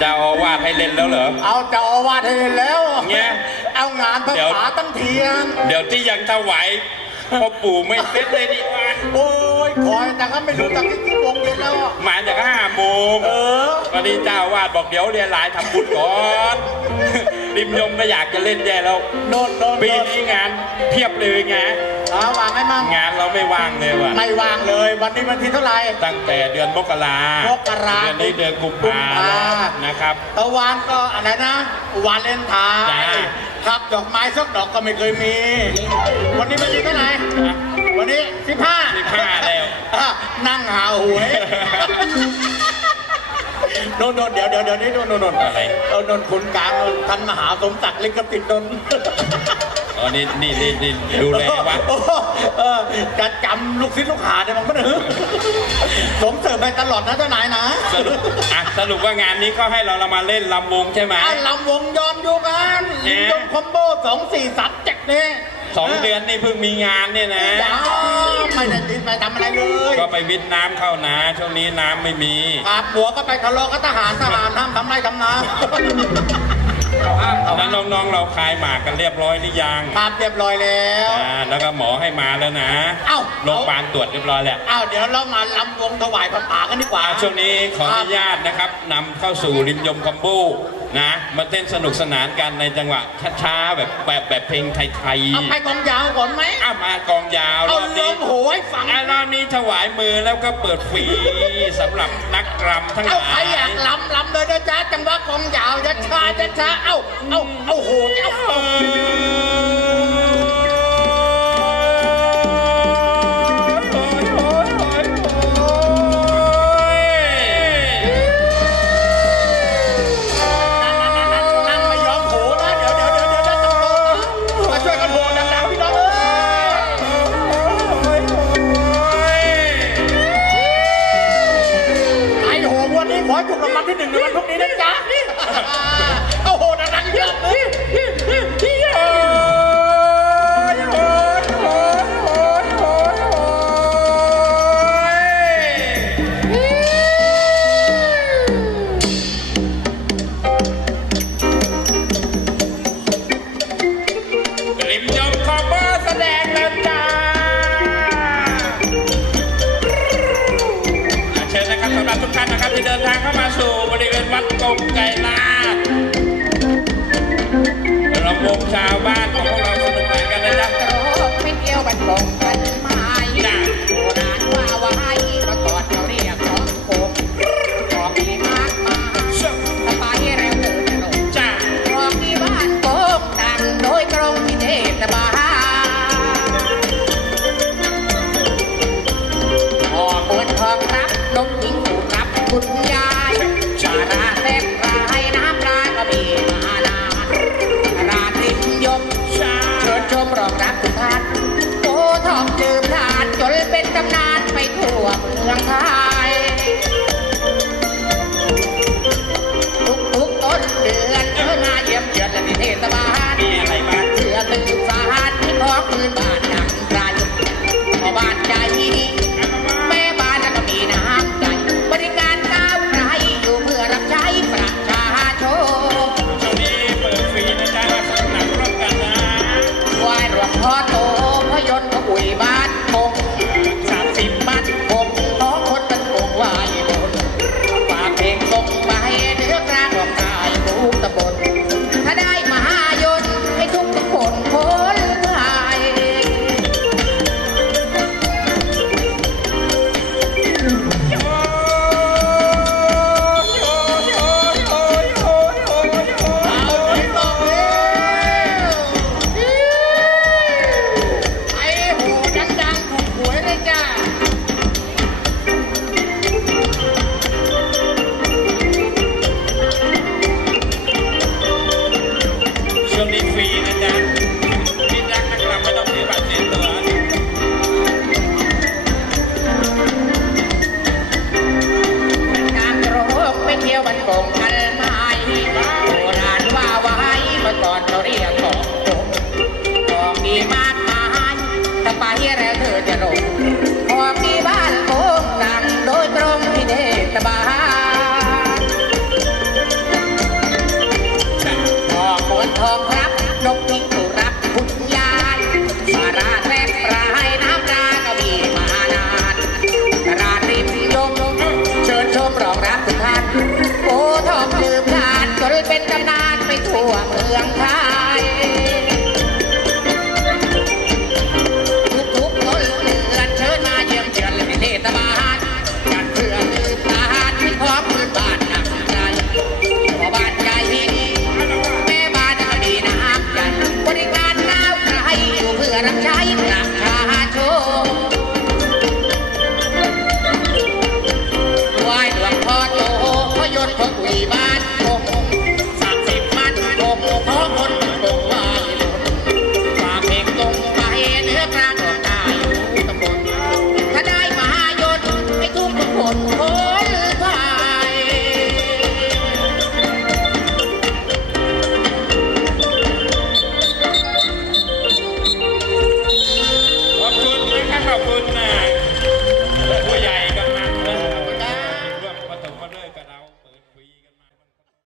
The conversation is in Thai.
เจ้าอาวาสให้เล่นแล้วเหรอ เอาเจ้าอาวาสให้เล่นแล้วเนี่ย เอางานภาเดี๋ยวษาตั้งเทียนเดี๋ยวที่ยังถวายพ่อปู่ไม่เสร็จเลยดิวันโอ้ยคอยแต่ก็ไม่รู้ตั้งกี่โมงเย็นแล้วอะมาจากห้าโมงเออ วันนี้เจ้าอาวาดบอกเดี๋ยวเรียนหลายทำบุญก่อนริมยมก็อยากจะเล่นแย่แล้วโดนโดนปีโดนนี้งานเพียบเลยไงเอาวางให้มั่งงานเราไม่ว่างเลยว่ะไม่วางเลย วันนี้วันที่เท่าไหร่ตั้งแต่เดือนมกรามกราเดือนนี้เดือนกุมกุมภาภานะครับตะวันก็อะไรนะวาเลนไทจ้าน์ทับดอกไม้สักดอกก็ไม่เคยมี วันนี้วันที่เท่าไหร่วันนี้สิบห้าสิบห้าแล้วนั่งหาหวย โนนโนนเดี๋ยวเดี๋ยวเดี๋ยวนี้โนนโนนโนนอะไรเออโนนคนกลางโนนท่านมหาสมศักดิ์ลิขสิทธิ์โนนอ๋อนี่นี่นี่นี่ดูแลวัดโอ้โหเออจะจำลูกศิษย์ลูกหาเนี่ยมันก็เนอะสมเสริมไปตลอดนะเจ้านายนะสรุปอะสรุปว่างานนี้ก็ให้เราเรามาเล่นลำวงใช่ไหมเอาลำวงย้อนยุกันแหมยมคอมโบสองสี่สามเจ็ดเนี่ย สองเดือนนี่เพิ่งมีงานเนี่ยนะยาวไม่ได้ติดไปทำอะไรเลยก็ไปวิทย์น้ำเข้านาช่วงนี้น้ำไม่มีอาบหัวก็ไปทะเลาะกับทหารทหารห้ามทำไรทำนาแล้วน้องๆเราคลายหมากกันเรียบร้อยหรือยังภาพเรียบร้อยแล้ว อ่าแล้วก็หมอให้มาแล้วนะเอ้า โรงพยาบาลตรวจเรียบร้อยแล้วอ้าวเดี๋ยวเรามาลำวงถวายพระป่ากันดีกว่า อ่าช่วงนี้ขออนุญาตนะครับนำเข้าสู่ริมยมคอมโบ นะมาเต้นสนุกสนานกันในจังหวะช้าๆแบบแบบแบบเพลงไทยเอาไปกองยาวก่อนไหมๆอ้ามากองยาวรเอาอบลนี้มโหยฟังอ่ารอบนี้ถวายมือแล้วก็เปิดฝีสำหรับนักรำทั้งหเอาใครลายอยากลำลำเลยนะจ๊ะจังหวะกองยาวจะช้าจะช้าเอาเอาเอาโหยเอานั่ ขอใองรับทุกท่านโอ้ทองดื่มทานจนเป็นตำนานไปทั่วเมืองไทย ทั่วเมืองไทย ทุกๆคนเรือนเชิญมาเยี่ยมเยือนในเทศบาลจัดเพื่อลืมทหารที่พร้อมพื้นบ้านหนักใจพ่อบ้านใจดีแม่บ้านก็มีน้ำใจบริการน้ำใครอยู่เพื่อรับใช้ประชาชนไหว้หลวงพ่อโตพยนต์พระกุยบ้านคง